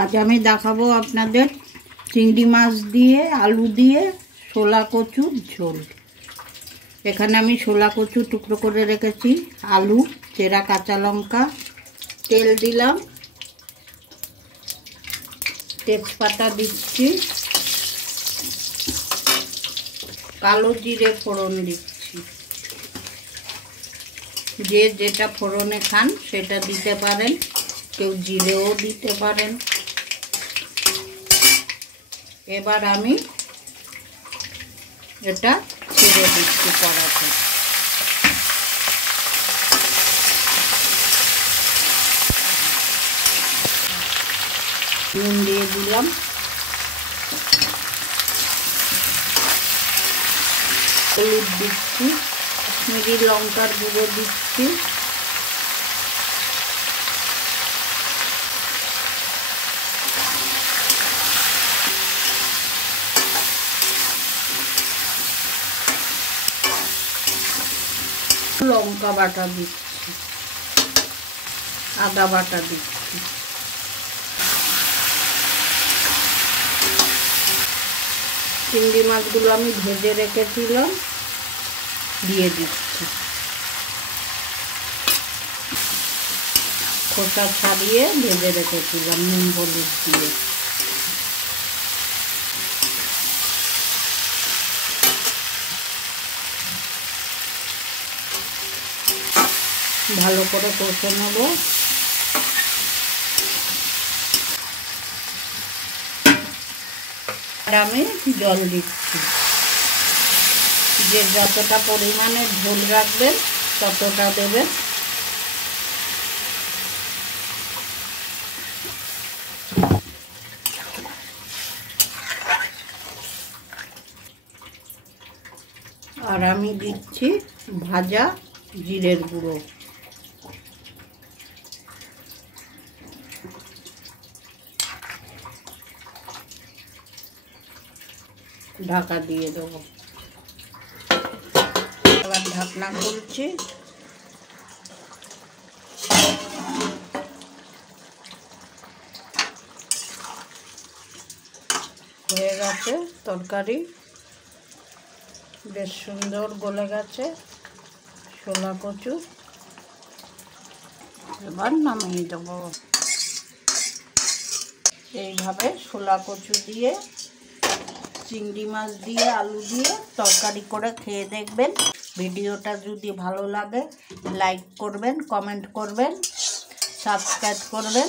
আজ আমি দেখাবো আপনাদের চিংড়ি মাছ দিয়ে আলু দিয়ে শোলা কচুর ঝোল। এখানে আমি শোলা কচু টুকরো করে রেখেছি, আলু, চেরা কাঁচা লঙ্কা, তেল দিলাম, তেজপাতা দিচ্ছি, কালো জিরে ফোড়ন দিচ্ছি। যে যেটা ফোড়নে খান সেটা দিতে পারেন, কেউ জিরেও দিতে পারেন। এবার আমি এটা ছেড়ে দিচ্ছি কড়াতে। নুন দিয়ে দিলাম, হলুদ দিচ্ছি, কাশ্মীরি লঙ্কার গুঁড়ো দিচ্ছি, লঙ্কা বাটা দিচ্ছি, আদা বাটা দিচ্ছি। চিংড়ি মাছগুলো আমি ভেজে রেখেছিলাম, দিয়ে দিচ্ছি। খোসা ছাড়িয়ে ভেজে রেখেছিলাম নুন হলুদ দিয়ে। ভালো করে কষে নেব। আর আমি জল দিচ্ছি, যে যতটা পরিমাণে ঝোল রাখবেন ততটা দেবেন। আর আমি দিচ্ছি ভাজা জিরের গুঁড়ো। ঢাকা দিয়ে দেবো। এবার ঢাকনা খুলছি। হয়ে গেছে তরকারি, বেশ সুন্দর গলে গেছে শোলা কচু। এবার নামিয়ে দেবো। এইভাবে শোলা কচু দিয়ে চিংড়ি মাছ দিয়ে আলু দিয়ে তরকারি করে খেয়ে দেখবেন। ভিডিওটা যদি ভালো লাগে লাইক করবেন, কমেন্ট করবেন, সাবস্ক্রাইব করবেন।